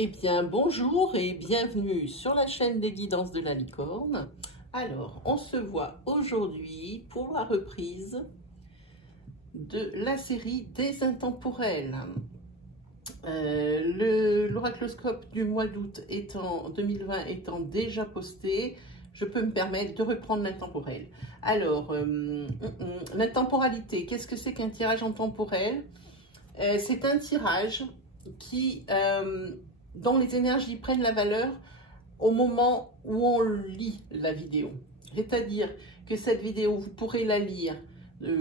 Eh bien, bonjour et bienvenue sur la chaîne des guidances de la licorne. Alors, on se voit aujourd'hui pour la reprise de la série des intemporels. L'oracloscope du mois d'août 2020 étant déjà posté, je peux me permettre de reprendre l'intemporel. Alors, l'intemporalité, qu'est-ce que c'est qu'un tirage intemporel? C'est un tirage dont les énergies prennent la valeur au moment où on lit la vidéo. C'est-à-dire que cette vidéo, vous pourrez la lire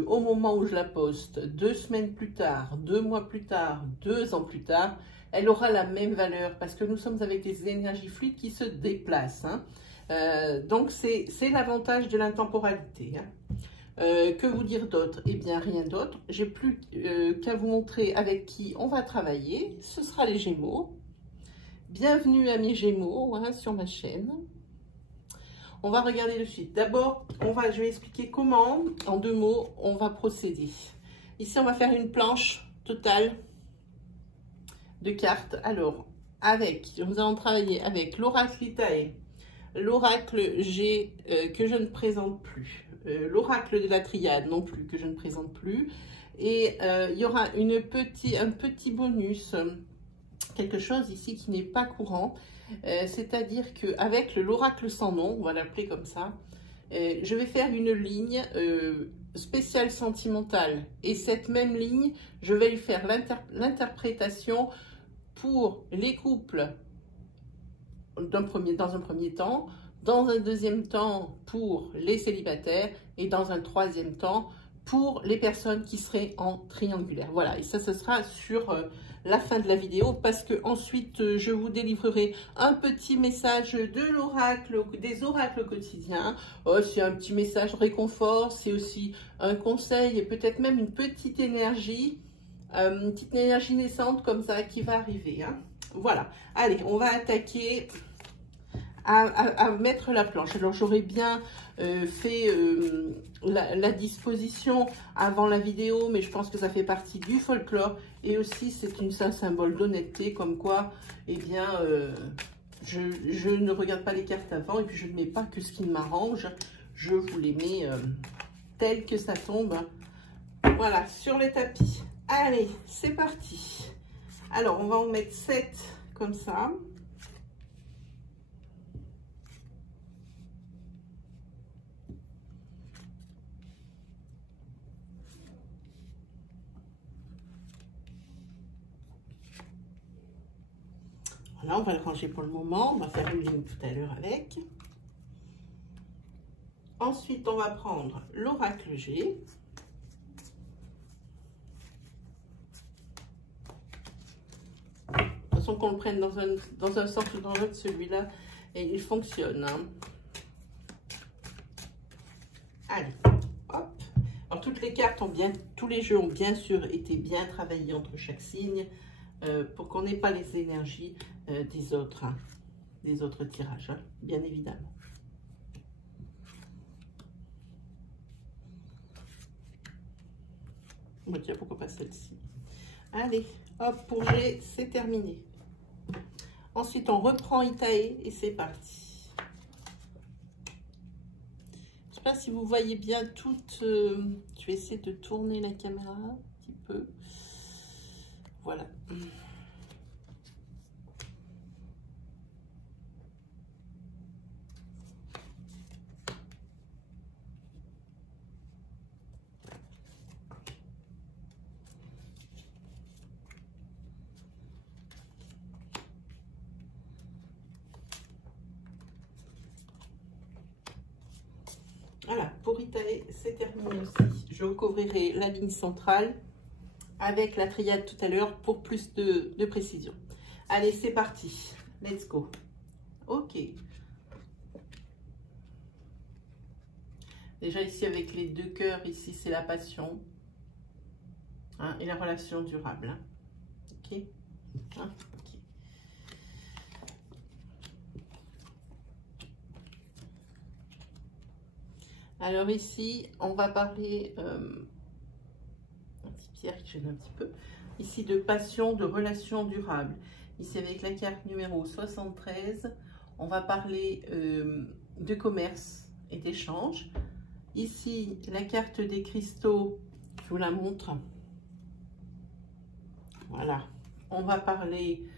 au moment où je la poste, 2 semaines plus tard, 2 mois plus tard, 2 ans plus tard, elle aura la même valeur parce que nous sommes avec des énergies fluides qui se déplacent. Donc, c'est l'avantage de l'intemporalité. Que vous dire d'autre? Eh bien, rien d'autre. J'ai plus qu'à vous montrer avec qui on va travailler. Ce sera les Gémeaux. Bienvenue à mes Gémeaux sur ma chaîne. On va regarder de suite. D'abord, je vais expliquer comment, en 2 mots, on va procéder. Ici, on va faire une planche totale de cartes. Alors, nous allons travailler avec l'oracle Itae, l'oracle G que je ne présente plus, l'oracle de la triade non plus que je ne présente plus, et il y aura un petit bonus, quelque chose ici qui n'est pas courant, c'est-à-dire qu'avec l'oracle sans nom, on va l'appeler comme ça, je vais faire une ligne spéciale sentimentale, et cette même ligne, je vais lui faire l'interprétation pour les couples dans un premier temps, dans un deuxième temps pour les célibataires et dans un troisième temps pour les personnes qui seraient en triangulaire. Voilà, et ça, ce sera sur la fin de la vidéo parce que ensuite je vous délivrerai un petit message de l'oracle, des oracles quotidiens. C'est un petit message réconfort, c'est aussi un conseil et peut-être même une petite énergie naissante comme ça qui va arriver. Voilà, allez, on va attaquer à mettre la planche. Alors, j'aurais bien fait la disposition avant la vidéo, mais je pense que ça fait partie du folklore. Et aussi, c'est un symbole d'honnêteté, comme quoi, eh bien, je ne regarde pas les cartes avant et puis je ne mets pas que ce qui m'arrange. Je vous les mets tel que ça tombe. Voilà, sur les tapis. Allez, c'est parti. Alors, on va en mettre 7 comme ça. Voilà, on va le ranger pour le moment. On va faire une ligne tout à l'heure avec. Ensuite, on va prendre l'oracle G. De toute façon, qu'on le prenne dans un sens ou dans l'autre, celui-là, et il fonctionne. Allez, hop. Alors, toutes les cartes tous les jeux ont bien sûr été bien travaillés entre chaque signe pour qu'on n'ait pas les énergies des autres tirages, bien évidemment. On va dire pourquoi pas celle-ci. Allez, hop, pour G, c'est terminé. Ensuite, on reprend Itae et c'est parti. Je ne sais pas si vous voyez bien toute... je vais essayer de tourner la caméra un petit peu. Voilà. Voilà, pour Itae, c'est terminé aussi. Je recouvrirai la ligne centrale avec la triade tout à l'heure pour plus de précision. Allez, c'est parti. Let's go. Ok. Déjà ici, avec les 2 cœurs, ici, c'est la passion. Et la relation durable. Ok. Ok. Alors ici, on va parler, un petit Pierre qui gêne un petit peu, ici de passion, de relation durable. Ici, avec la carte numéro 73, on va parler de commerce et d'échange. Ici, la carte des cristaux, je vous la montre. Voilà, on va parler,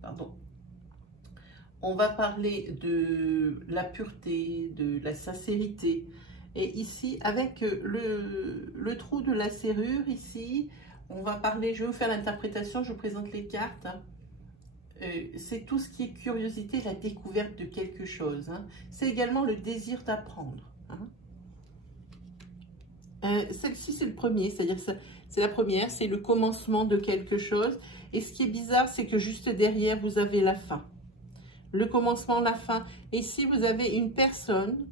pardon, on va parler de la pureté, de la sincérité. Et ici, avec le trou de la serrure, ici, on va parler, je vais vous faire l'interprétation, je vous présente les cartes. C'est tout ce qui est curiosité, la découverte de quelque chose. Hein. C'est également le désir d'apprendre. Hein. Celle-ci, c'est le premier, c'est-à-dire c'est la première, c'est le commencement de quelque chose. Et ce qui est bizarre, c'est que juste derrière, vous avez la fin. Le commencement, la fin. Et ici, vous avez une personne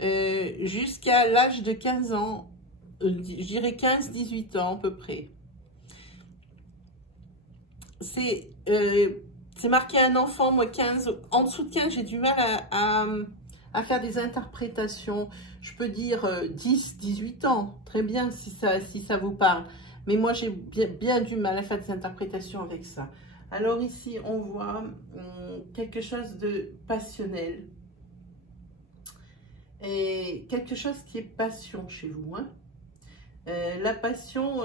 jusqu'à l'âge de 15 ans, je dirais 15-18 ans à peu près. C'est marqué un enfant, moi 15, en dessous de 15, j'ai du mal à faire des interprétations. Je peux dire 10-18 ans, très bien si ça vous parle. Mais moi, j'ai bien du mal à faire des interprétations avec ça. Alors ici, on voit quelque chose de passionnel. Et quelque chose qui est passion chez vous. Hein. La passion,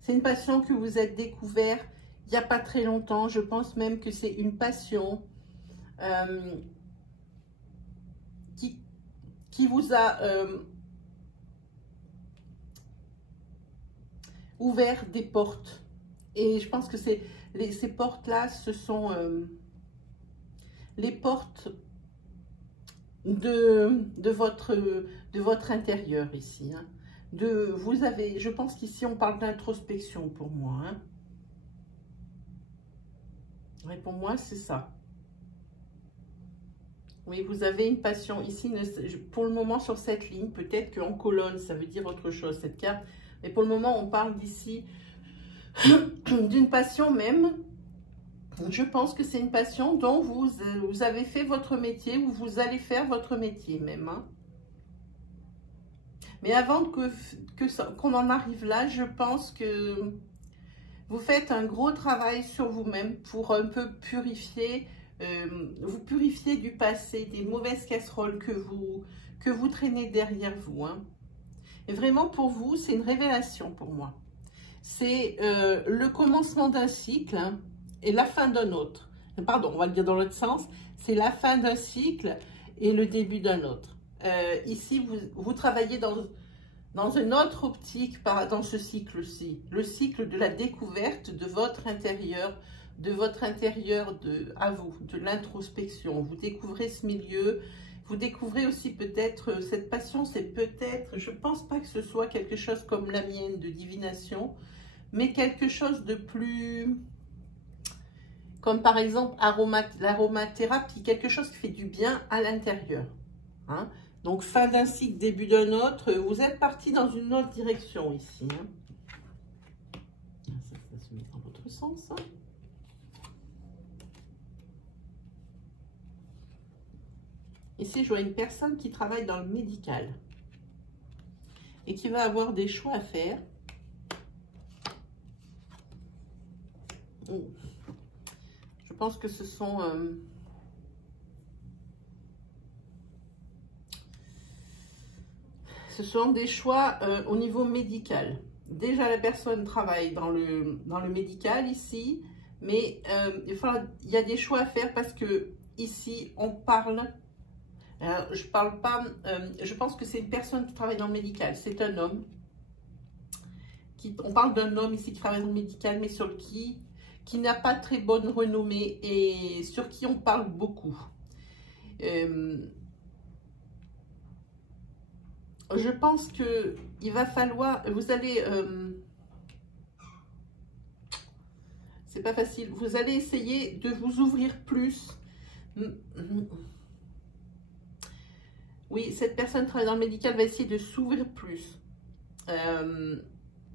c'est une passion que vous êtes découvert il n'y a pas très longtemps. Je pense même que c'est une passion qui vous a ouvert des portes. Et je pense que ces portes-là, ce sont les portes de votre intérieur ici. Hein. Je pense qu'ici, on parle d'introspection pour moi. Hein. Et pour moi, c'est ça. Oui, vous avez une passion. Ici, pour le moment, sur cette ligne, peut-être qu'en colonne, ça veut dire autre chose, cette carte. Mais pour le moment, on parle d'ici d'une passion même. Je pense que c'est une passion dont vous avez fait votre métier ou vous allez faire votre métier même. Hein. Mais avant qu'on en arrive là, je pense que vous faites un gros travail sur vous-même pour un peu purifier, vous purifier du passé, des mauvaises casseroles que vous traînez derrière vous. Hein. Et vraiment pour vous, c'est une révélation pour moi. C'est le commencement d'un cycle hein, et la fin d'un autre. Pardon, on va le dire dans l'autre sens. C'est la fin d'un cycle et le début d'un autre. Ici, vous travaillez dans une autre optique dans ce cycle-ci. Le cycle de la découverte de votre intérieur, à vous, de l'introspection. Vous découvrez ce milieu. Vous découvrez aussi peut-être cette passion, c'est peut-être, je ne pense pas que ce soit quelque chose comme la mienne de divination, mais quelque chose de plus, comme par exemple l'aromathérapie, quelque chose qui fait du bien à l'intérieur. Hein. Donc fin d'un cycle, début d'un autre, vous êtes parti dans une autre direction ici. Hein. Ça se met dans l'autre sens. Hein. Ici, je vois une personne qui travaille dans le médical et qui va avoir des choix à faire. Je pense que ce sont des choix au niveau médical. Déjà, la personne travaille dans le médical ici, mais il y a des choix à faire parce que ici, on parle... je parle pas, je pense que c'est une personne qui travaille dans le médical, c'est un homme. On parle d'un homme ici qui travaille dans le médical, mais sur qui n'a pas très bonne renommée et sur qui on parle beaucoup. Je pense que il va falloir, vous allez, c'est pas facile, vous allez essayer de vous ouvrir plus. Oui, cette personne qui travaille dans le médical va essayer de s'ouvrir plus.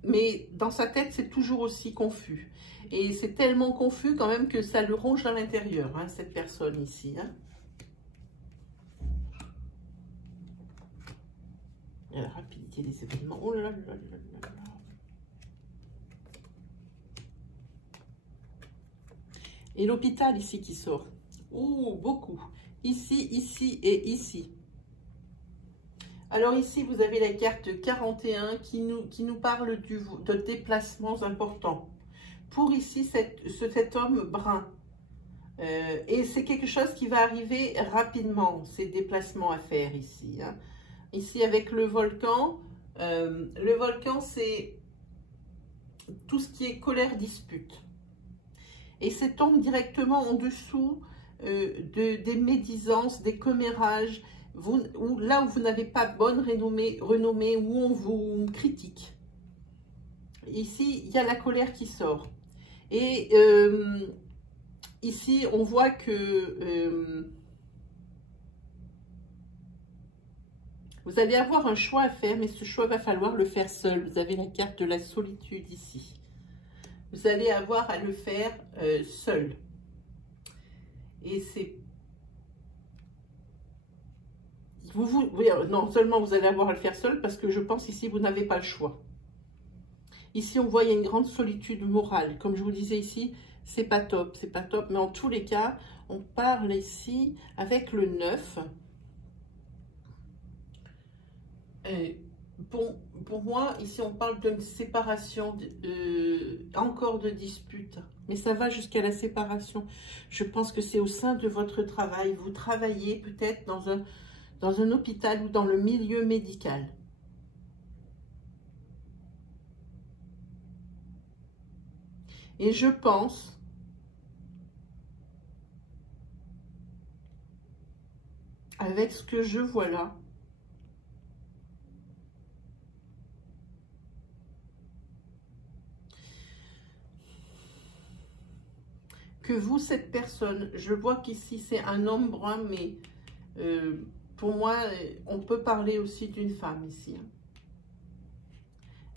Mais dans sa tête, c'est toujours aussi confus. Et c'est tellement confus quand même que ça le ronge dans l'intérieur, hein, cette personne ici. Hein. La rapidité des événements. Oh là là là là là. Et l'hôpital ici qui sort. Ouh, beaucoup. Ici, ici et ici. Alors ici, vous avez la carte 41 qui nous parle de déplacements importants. Pour ici, cet homme brun. Et c'est quelque chose qui va arriver rapidement, ces déplacements à faire ici. Hein. Ici, avec le volcan c'est tout ce qui est colère, dispute. Et ça tombe directement en dessous des médisances, des commérages, là où vous n'avez pas bonne renommée, où on vous critique. Ici, il y a la colère qui sort. Et ici, on voit que vous allez avoir un choix à faire, mais ce choix va falloir le faire seul. Vous avez la carte de la solitude ici. Vous allez avoir à le faire seul. Et c'est... oui, non seulement vous allez avoir à le faire seul, parce que je pense ici, vous n'avez pas le choix. Ici, on voit il y a une grande solitude morale. Comme je vous disais ici, c'est pas top, mais en tous les cas, on parle ici avec le 9. Pour moi, ici, on parle d'une séparation, encore de disputes. Mais ça va jusqu'à la séparation. Je pense que c'est au sein de votre travail. Vous travaillez peut-être dans un hôpital ou dans le milieu médical. Et je pense avec ce que je vois là, que vous, cette personne, je vois qu'ici c'est un homme brun, mais pour moi, on peut parler aussi d'une femme ici.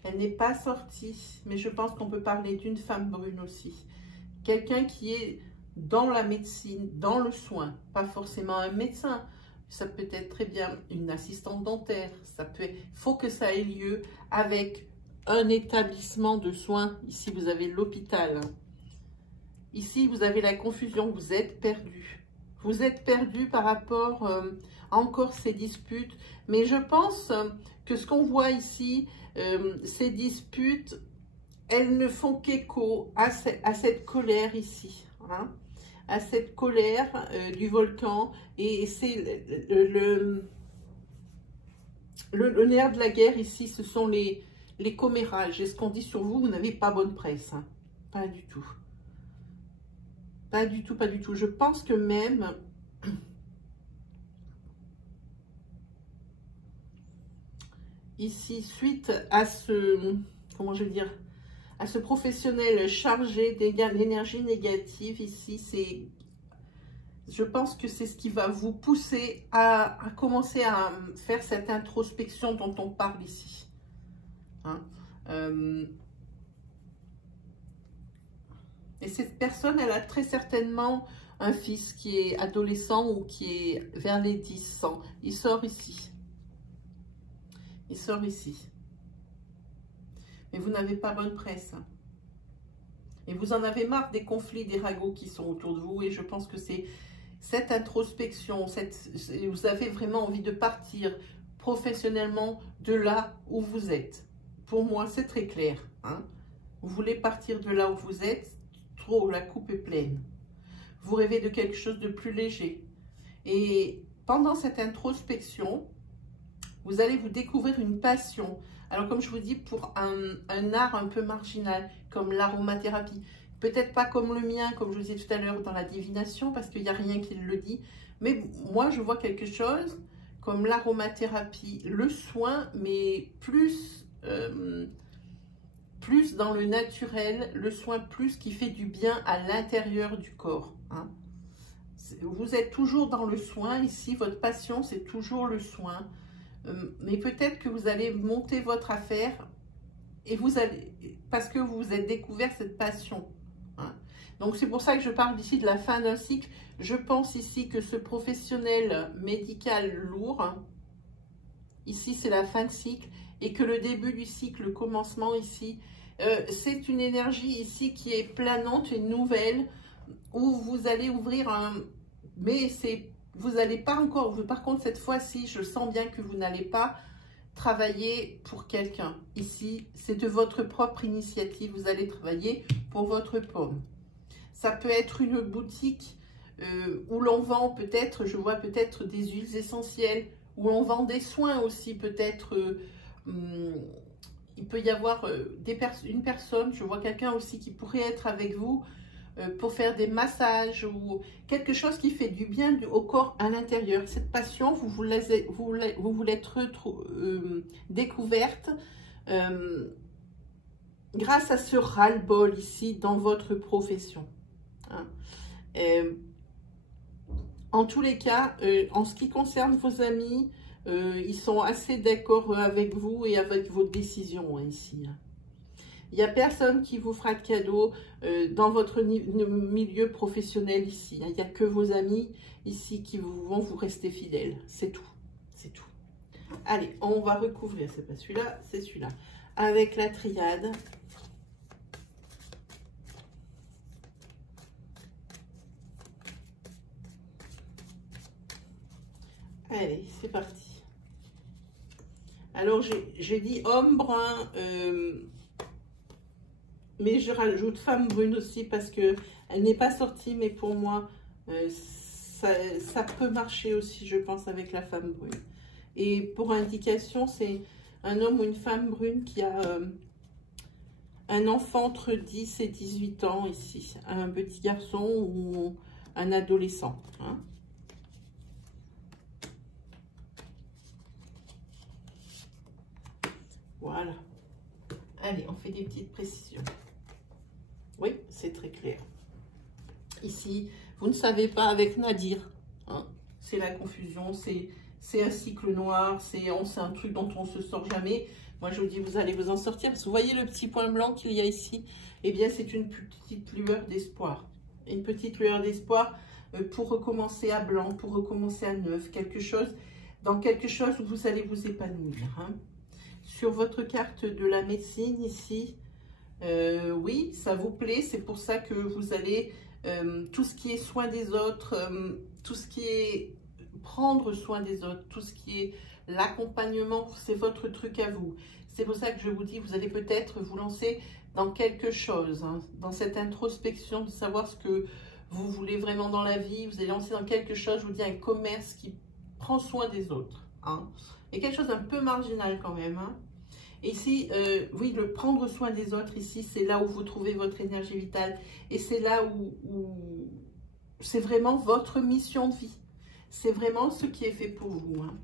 Elle n'est pas sortie, mais je pense qu'on peut parler d'une femme brune aussi. Quelqu'un qui est dans la médecine, dans le soin, pas forcément un médecin. Ça peut être très bien une assistante dentaire. Il faut que ça ait lieu avec un établissement de soins. Ici, vous avez l'hôpital. Ici, vous avez la confusion. Vous êtes perdu. Vous êtes perdu par rapport à encore ces disputes. Mais je pense que ce qu'on voit ici, ces disputes, elles ne font qu'écho à cette colère ici. Hein, à cette colère du volcan. Et c'est le nerf de la guerre ici, ce sont les commérages. Et ce qu'on dit sur vous, vous n'avez pas bonne presse. Hein. Pas du tout. Pas du tout, pas du tout. Je pense que même... ici, suite à ce... comment je vais dire, à ce professionnel chargé d'énergie négative, ici, c'est... je pense que c'est ce qui va vous pousser à commencer à faire cette introspection dont on parle ici. Hein? Et cette personne, elle a très certainement un fils qui est adolescent ou qui est vers les 10 ans. Il sort ici. Il sort ici. Mais vous n'avez pas bonne presse. Et vous en avez marre des conflits, des ragots qui sont autour de vous. Et je pense que c'est cette introspection, vous avez vraiment envie de partir professionnellement de là où vous êtes. Pour moi, c'est très clair. Hein? Vous voulez partir de là où vous êtes, trop, la coupe est pleine. Vous rêvez de quelque chose de plus léger. Et pendant cette introspection, vous allez vous découvrir une passion. Alors, comme je vous dis, pour un art un peu marginal, comme l'aromathérapie. Peut-être pas comme le mien, comme je vous disais tout à l'heure, dans la divination, parce qu'il n'y a rien qui le dit. Mais moi, je vois quelque chose comme l'aromathérapie, le soin, mais plus dans le naturel, le soin plus qui fait du bien à l'intérieur du corps. Hein. Vous êtes toujours dans le soin ici, votre passion, c'est toujours le soin. Mais peut-être que vous allez monter votre affaire et vous allez, parce que vous vous êtes découvert cette passion. Hein. Donc c'est pour ça que je parle ici de la fin d'un cycle. Je pense ici que ce professionnel médical lourd, hein, ici c'est la fin de cycle, et que le début du cycle, le commencement ici, c'est une énergie ici qui est planante et nouvelle. où vous allez ouvrir un... Mais vous n'allez pas encore... Par contre, cette fois-ci, je sens bien que vous n'allez pas travailler pour quelqu'un. Ici, c'est de votre propre initiative. Vous allez travailler pour votre pomme. Ça peut être une boutique où l'on vend peut-être, je vois peut-être des huiles essentielles, où l'on vend des soins aussi, peut-être... il peut y avoir une personne, je vois quelqu'un aussi qui pourrait être avec vous pour faire des massages ou quelque chose qui fait du bien au corps à l'intérieur. Cette passion, vous voulez être découverte grâce à ce ras-le-bol ici dans votre profession. Hein. En tous les cas, en ce qui concerne vos amis, ils sont assez d'accord avec vous et avec vos décisions hein, ici. Il n'y a personne qui vous fera de cadeau dans votre milieu professionnel ici. Il n'y a que vos amis ici qui vont vous rester fidèles. C'est tout. C'est tout. Allez, on va recouvrir. C'est pas celui-là, c'est celui-là. Avec la triade. Allez, c'est parti. Alors, j'ai dit homme brun, mais je rajoute femme brune aussi parce que elle n'est pas sortie, mais pour moi, ça peut marcher aussi, je pense, avec la femme brune. Et pour indication, c'est un homme ou une femme brune qui a un enfant entre 10 et 18 ans ici, un petit garçon ou un adolescent. Hein. Voilà. Allez, on fait des petites précisions. Oui, c'est très clair. Ici, vous ne savez pas avec Nadir. Hein, c'est la confusion, c'est un cycle noir, c'est un truc dont on ne se sort jamais. Moi, je vous dis, vous allez vous en sortir. Parce que vous voyez le petit point blanc qu'il y a ici? Eh bien, c'est une petite lueur d'espoir. Une petite lueur d'espoir pour recommencer à blanc, pour recommencer à neuf. Dans quelque chose où vous allez vous épanouir. Hein. Sur votre carte de la médecine ici, oui, ça vous plaît. C'est pour ça que vous allez, tout ce qui est soin des autres, tout ce qui est prendre soin des autres, tout ce qui est l'accompagnement, c'est votre truc à vous. C'est pour ça que je vous dis, vous allez peut-être vous lancer dans quelque chose, hein, dans cette introspection de savoir ce que vous voulez vraiment dans la vie. Vous allez lancer dans quelque chose, je vous dis, un commerce qui prend soin des autres. Hein. Et quelque chose d'un peu marginal quand même. Hein. Et ici, oui, le prendre soin des autres, ici, c'est là où vous trouvez votre énergie vitale. Et c'est là où c'est vraiment votre mission de vie. C'est vraiment ce qui est fait pour vous. Hein.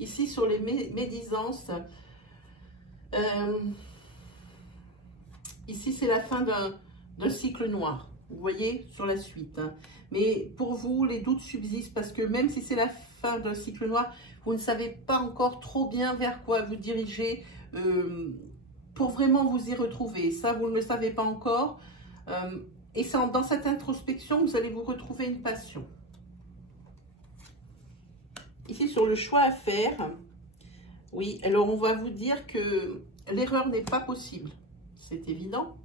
Ici, sur les médisances, ici, c'est la fin d'un cycle noir. Vous voyez, sur la suite. Hein. Mais pour vous, les doutes subsistent parce que même si c'est la fin d'un cycle noir, vous ne savez pas encore trop bien vers quoi vous diriger pour vraiment vous y retrouver. Ça, vous ne le savez pas encore. Et dans cette introspection, vous allez vous retrouver une passion. Ici, sur le choix à faire, oui, alors on va vous dire que l'erreur n'est pas possible. C'est évident.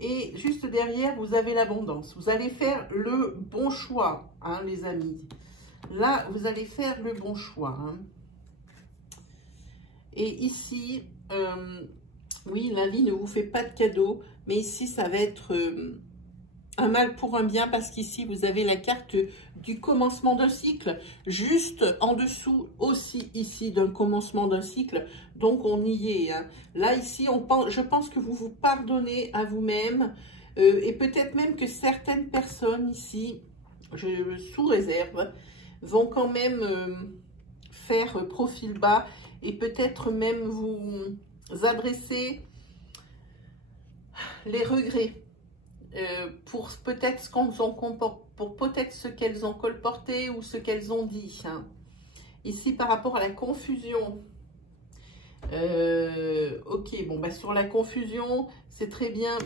Et juste derrière, vous avez l'abondance. Vous allez faire le bon choix, hein, les amis. Là, vous allez faire le bon choix. Hein. Et ici, oui, la vie ne vous fait pas de cadeau. Mais ici, ça va être un mal pour un bien. Parce qu'ici, vous avez la carte du commencement d'un cycle. Juste en dessous aussi, ici, d'un commencement d'un cycle. Donc, on y est. Hein. Là, ici, je pense que vous vous pardonnez à vous-même. Et peut-être même que certaines personnes ici, sous réserve, vont quand même faire profil bas et peut-être même vous adresser les regrets pour peut-être ce qu'elles ont colporté ou ce qu'elles ont dit. Hein. Ici, par rapport à la confusion, ok, bon, bah, sur la confusion, c'est très bien.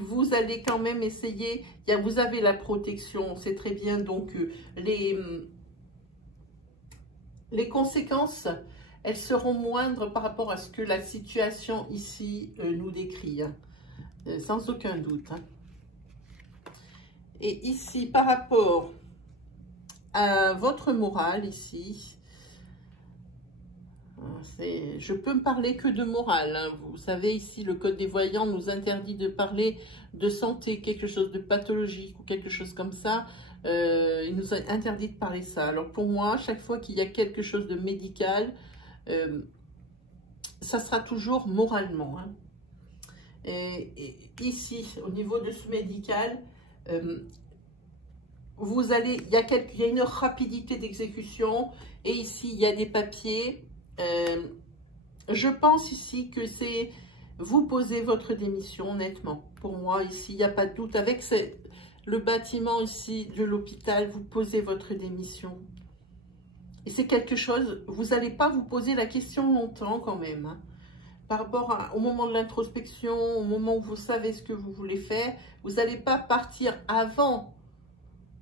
Vous allez quand même essayer. Vous avez la protection, c'est très bien. Donc, les conséquences, elles seront moindres par rapport à ce que la situation ici nous décrit. Hein. Sans aucun doute. Hein. Et ici, par rapport à votre morale, ici, je peux me parler que de morale. Hein. Vous savez, ici, le code des voyants nous interdit de parler de santé, quelque chose de pathologique ou quelque chose comme ça. Il nous a interdit de parler ça. Alors pour moi, chaque fois qu'il y a quelque chose de médical, ça sera toujours moralement. Hein. Et ici, au niveau de ce médical, vous allez, il y a une rapidité d'exécution. Et ici, il y a des papiers. Je pense ici que c'est vous posez votre démission, honnêtement. Pour moi, ici, il n'y a pas de doute. Avec le bâtiment ici de l'hôpital, vous posez votre démission. Et c'est quelque chose, vous n'allez pas vous poser la question longtemps quand même. Hein. Par rapport au moment de l'introspection, au moment où vous savez ce que vous voulez faire, vous n'allez pas partir avant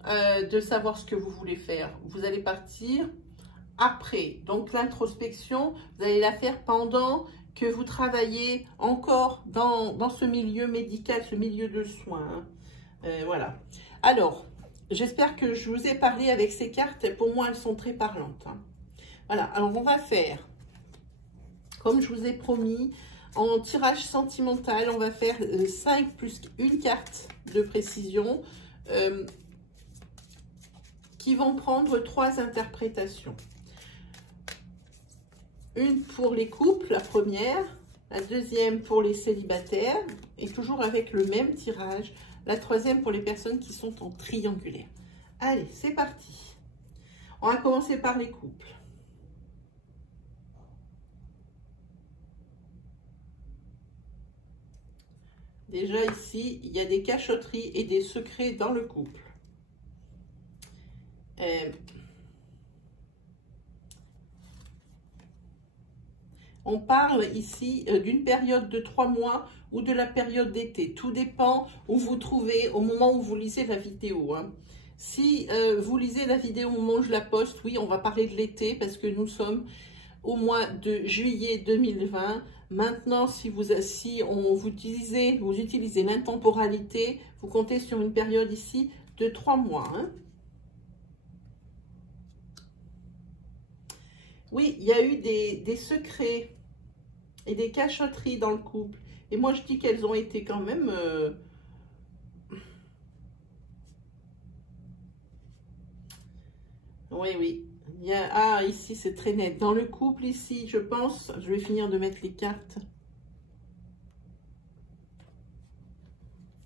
de savoir ce que vous voulez faire. Vous allez partir après. Donc l'introspection, vous allez la faire pendant que vous travaillez encore dans ce milieu médical, ce milieu de soins. Voilà. Alors, j'espère que je vous ai parlé avec ces cartes. Pour moi, elles sont très parlantes. Hein. Voilà. Alors, on va faire, comme je vous ai promis, en tirage sentimental, on va faire 5 plus une carte de précision qui vont prendre 3 interprétations. Une pour les couples, la première, la deuxième pour les célibataires, et toujours avec le même tirage, la troisième pour les personnes qui sont en triangulaire. Allez, c'est parti. On va commencer par les couples. Déjà ici, il y a des cachotteries et des secrets dans le couple. On parle ici d'une période de 3 mois ou de la période d'été. Tout dépend où vous trouvez au moment où vous lisez la vidéo. Hein. Si vous lisez la vidéo au moment où je la poste, oui, on va parler de l'été parce que nous sommes au mois de juillet 2020. Maintenant, si vous utilisez l'intemporalité, vous comptez sur une période ici de 3 mois. Hein. Oui, il y a eu des secrets et des cachotteries dans le couple. Et moi, je dis qu'elles ont été quand même... Oui, oui. Il y a... Ah, ici, c'est très net. Dans le couple, ici, je pense... Je vais finir de mettre les cartes.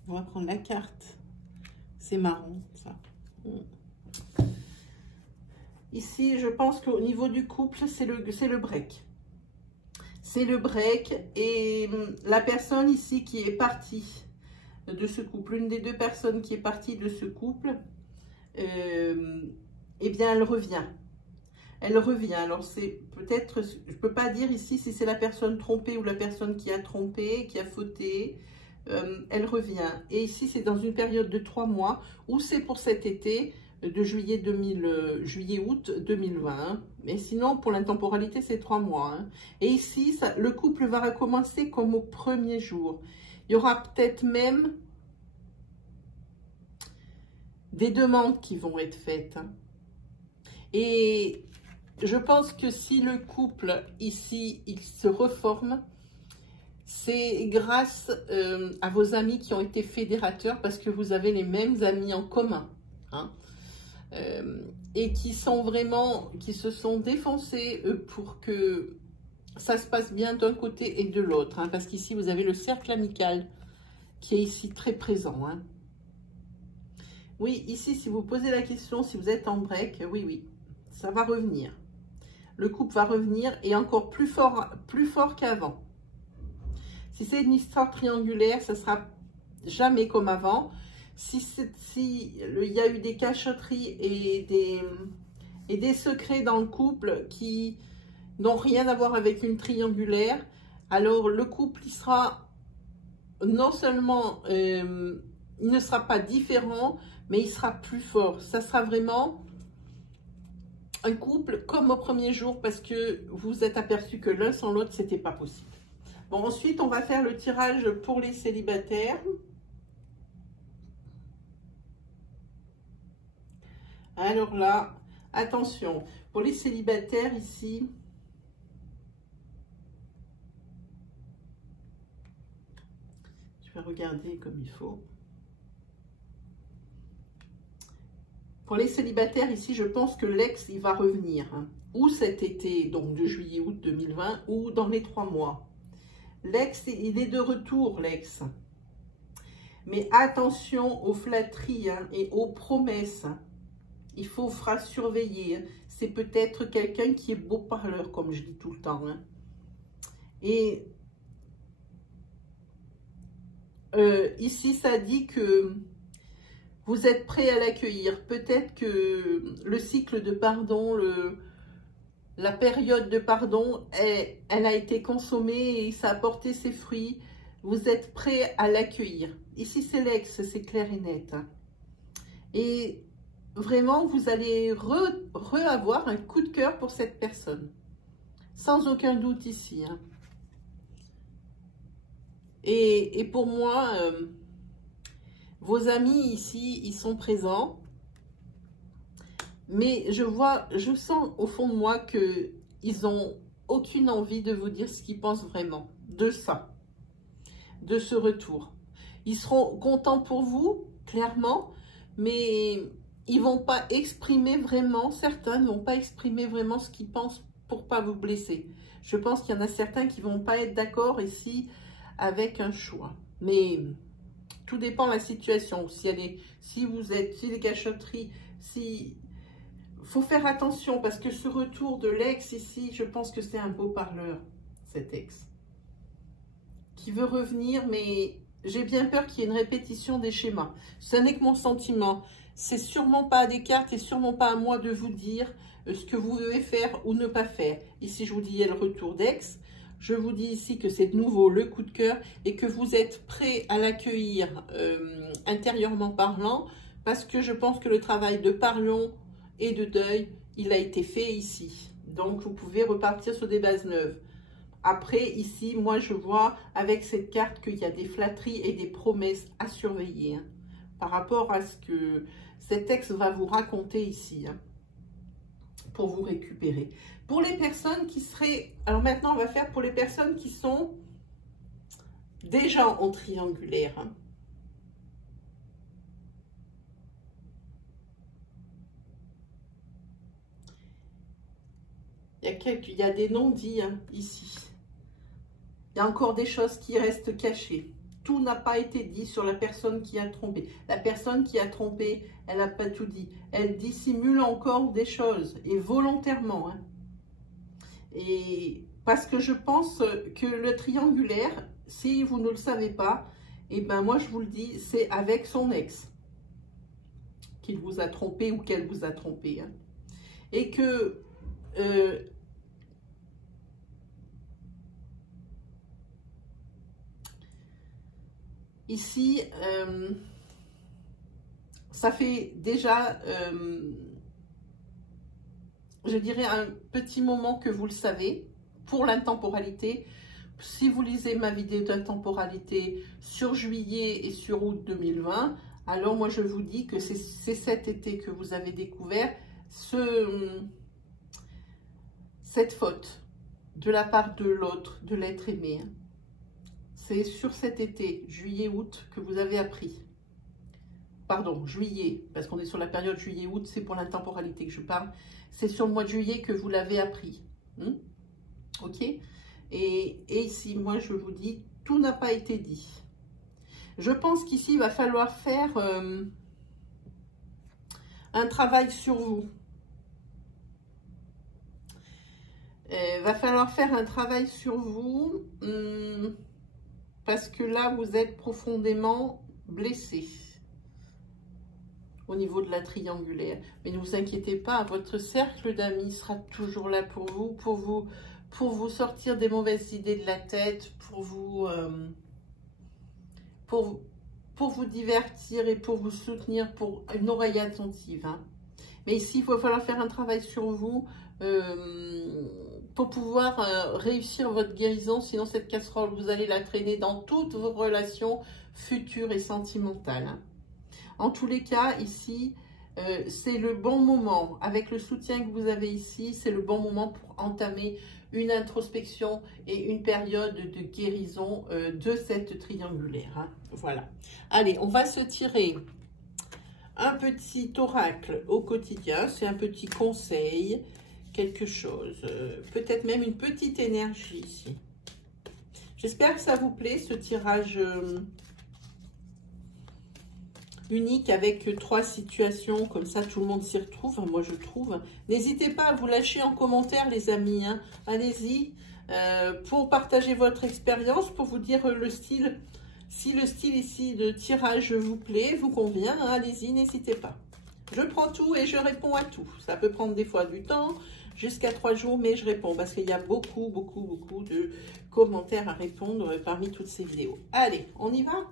On va prendre la carte. C'est marrant, ça. Ici, je pense qu'au niveau du couple, c'est le break. C'est le break et la personne ici qui est partie de ce couple, une des 2 personnes qui est partie de ce couple, eh bien, elle revient. Elle revient. Alors, c'est peut-être, je ne peux pas dire ici si c'est la personne trompée ou la personne qui a trompé, qui a fauté. Elle revient. Et ici, c'est dans une période de 3 mois où c'est pour cet été, de juillet-août 2020. Mais sinon, pour l'intemporalité, c'est 3 mois. Hein. Et ici, le couple va recommencer comme au premier jour. Il y aura peut-être même des demandes qui vont être faites. Hein. Et je pense que si le couple, ici, il se reforme, c'est grâce à vos amis qui ont été fédérateurs parce que vous avez les mêmes amis en commun. Hein. Et qui se sont défoncés pour que ça se passe bien d'un côté et de l'autre. Hein, parce qu'ici, vous avez le cercle amical qui est ici très présent. Hein. Oui, ici, si vous posez la question, si vous êtes en break, oui, oui, ça va revenir. Le couple va revenir et encore plus fort qu'avant. Si c'est une histoire triangulaire, ça sera jamais comme avant. Si il y a eu des cachotteries et des secrets dans le couple qui n'ont rien à voir avec une triangulaire, alors le couple, il sera non seulement, il ne sera pas différent, mais il sera plus fort. Ça sera vraiment un couple comme au premier jour parce que vous vous êtes aperçu que l'un sans l'autre, c'était pas possible. Bon, ensuite, on va faire le tirage pour les célibataires. Alors là, attention, pour les célibataires ici, je vais regarder comme il faut. Pour les célibataires ici, je pense que l'ex, il va revenir. Hein. Ou cet été, donc de juillet-août 2020, ou dans les 3 mois. L'ex, il est de retour, l'ex. Mais attention aux flatteries hein, et aux promesses. Hein. Il faudra surveiller. Hein. C'est peut-être quelqu'un qui est beau parleur, comme je dis tout le temps. Hein. Et ici, ça dit que vous êtes prêt à l'accueillir. Peut-être que le cycle de pardon, la période de pardon, elle a été consommée et ça a porté ses fruits. Vous êtes prêt à l'accueillir. Ici, c'est l'ex, c'est clair et net. Hein. Et vraiment, vous allez avoir un coup de cœur pour cette personne. Sans aucun doute ici. Hein. Et pour moi... vos amis ici, ils sont présents. Mais je sens au fond de moi qu'ils n'ont aucune envie de vous dire ce qu'ils pensent vraiment de ça, de ce retour. Ils seront contents pour vous, clairement, mais ils ne vont pas exprimer vraiment, certains ne vont pas exprimer vraiment ce qu'ils pensent pour ne pas vous blesser. Je pense qu'il y en a certains qui ne vont pas être d'accord ici avec un choix. Mais... tout dépend de la situation. Si les cachotteries, faut faire attention parce que ce retour de l'ex ici, je pense que c'est un beau parleur, cet ex, qui veut revenir, mais j'ai bien peur qu'il y ait une répétition des schémas. Ce n'est que mon sentiment. C'est sûrement pas à des cartes et sûrement pas à moi de vous dire ce que vous devez faire ou ne pas faire. Ici, je vous dis, il y a le retour d'ex. Je vous dis ici que c'est de nouveau le coup de cœur et que vous êtes prêt à l'accueillir intérieurement parlant parce que je pense que le travail de pardon et de deuil, il a été fait ici. Donc, vous pouvez repartir sur des bases neuves. Après, ici, moi, je vois avec cette carte qu'il y a des flatteries et des promesses à surveiller hein, par rapport à ce que cet ex va vous raconter ici. Hein, pour vous récupérer. Pour les personnes qui seraient... Alors maintenant, on va faire pour les personnes qui sont déjà en triangulaire. Hein. Il y a des non-dits hein, ici. Il y a encore des choses qui restent cachées. Tout n'a pas été dit sur la personne qui a trompé. La personne qui a trompé, elle n'a pas tout dit. Elle dissimule encore des choses, et volontairement. Hein. Et parce que je pense que le triangulaire, si vous ne le savez pas, et ben moi je vous le dis, c'est avec son ex qu'il vous a trompé ou qu'elle vous a trompé. Hein. Et que... ici, ça fait déjà, je dirais, un petit moment que vous le savez pour l'intemporalité. Si vous lisez ma vidéo d'intemporalité sur juillet et sur août 2020, alors moi je vous dis que c'est cet été que vous avez découvert cette faute de la part de l'autre, de l'être aimé. C'est sur cet été, juillet-août, que vous avez appris. Pardon, juillet, parce qu'on est sur la période juillet-août, c'est pour l'intemporalité que je parle. C'est sur le mois de juillet que vous l'avez appris. Ok? Et ici, moi, je vous dis, tout n'a pas été dit. Je pense qu'ici, il va falloir faire un travail sur vous. Il va falloir faire un travail sur vous. Parce que là, vous êtes profondément blessé au niveau de la triangulaire. Mais ne vous inquiétez pas, votre cercle d'amis sera toujours là pour vous sortir des mauvaises idées de la tête, pour vous divertir et pour vous soutenir, pour une oreille attentive. Hein. Mais ici, il va falloir faire un travail sur vous pour pouvoir réussir votre guérison. Sinon, cette casserole, vous allez la traîner dans toutes vos relations futures et sentimentales. Hein. En tous les cas, ici, c'est le bon moment. Avec le soutien que vous avez ici, c'est le bon moment pour entamer une introspection et une période de guérison de cette triangulaire. Hein. Voilà. Allez, on va se tirer un petit oracle au quotidien. C'est un petit conseil, quelque chose. Peut-être même une petite énergie ici. J'espère que ça vous plaît, ce tirage unique avec 3 situations, comme ça tout le monde s'y retrouve, moi je trouve. N'hésitez pas à vous lâcher en commentaire les amis, hein. Allez-y pour partager votre expérience, pour vous dire le style, si le style ici de tirage vous plaît, vous convient, hein, allez-y, n'hésitez pas. Je prends tout et je réponds à tout, ça peut prendre des fois du temps, jusqu'à 3 jours, mais je réponds parce qu'il y a beaucoup de commentaires à répondre parmi toutes ces vidéos. Allez, on y va?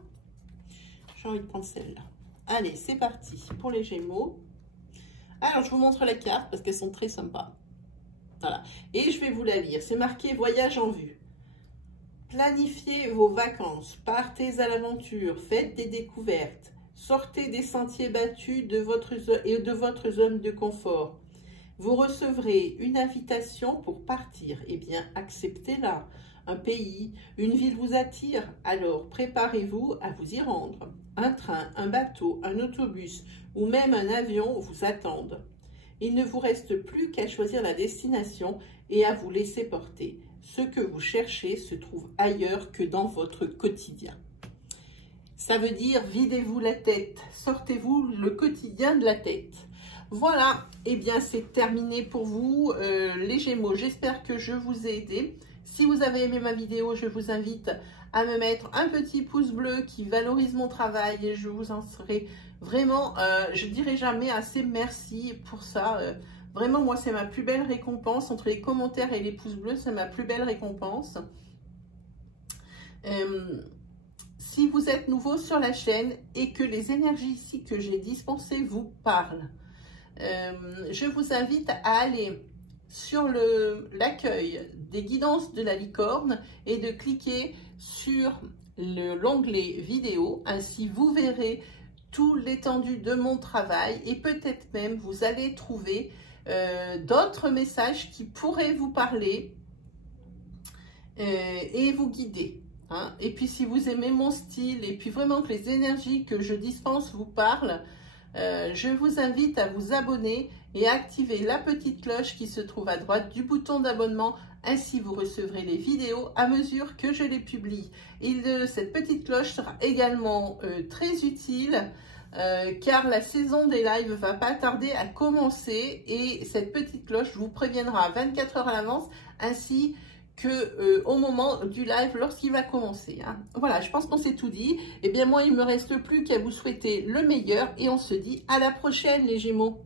J'ai envie de prendre celle-là. Allez, c'est parti pour les Gémeaux. Alors, je vous montre la carte parce qu'elles sont très sympas. Voilà. Et je vais vous la lire. C'est marqué « Voyage en vue ». Planifiez vos vacances. Partez à l'aventure. Faites des découvertes. Sortez des sentiers battus de votre zone de confort. Vous recevrez une invitation pour partir. Eh bien, acceptez-la. Un pays, une ville vous attire, alors préparez-vous à vous y rendre. Un train, un bateau, un autobus ou même un avion vous attendent. Il ne vous reste plus qu'à choisir la destination et à vous laisser porter. Ce que vous cherchez se trouve ailleurs que dans votre quotidien. Ça veut dire videz-vous la tête, sortez-vous le quotidien de la tête. Voilà, eh bien c'est terminé pour vous les Gémeaux. J'espère que je vous ai aidé. Si vous avez aimé ma vidéo, je vous invite à me mettre un petit pouce bleu qui valorise mon travail et je vous en serai vraiment, je dirai jamais assez merci pour ça. Vraiment, moi, c'est ma plus belle récompense. Entre les commentaires et les pouces bleus, c'est ma plus belle récompense. Si vous êtes nouveau sur la chaîne et que les énergies ici que j'ai dispensées vous parlent, je vous invite à aller sur l'accueil des guidances de la licorne et de cliquer sur l'onglet vidéo. Ainsi, vous verrez tout l'étendue de mon travail et peut-être même vous allez trouver d'autres messages qui pourraient vous parler et vous guider. Hein. Et puis, si vous aimez mon style et puis vraiment que les énergies que je dispense vous parlent, je vous invite à vous abonner et à activer la petite cloche qui se trouve à droite du bouton d'abonnement. Ainsi, vous recevrez les vidéos à mesure que je les publie. Et cette petite cloche sera également très utile car la saison des lives va pas tarder à commencer et cette petite cloche vous préviendra 24 heures à l'avance ainsi que au moment du live lorsqu'il va commencer. Hein. Voilà, je pense qu'on s'est tout dit. Et bien moi, il ne me reste plus qu'à vous souhaiter le meilleur et on se dit à la prochaine les Gémeaux.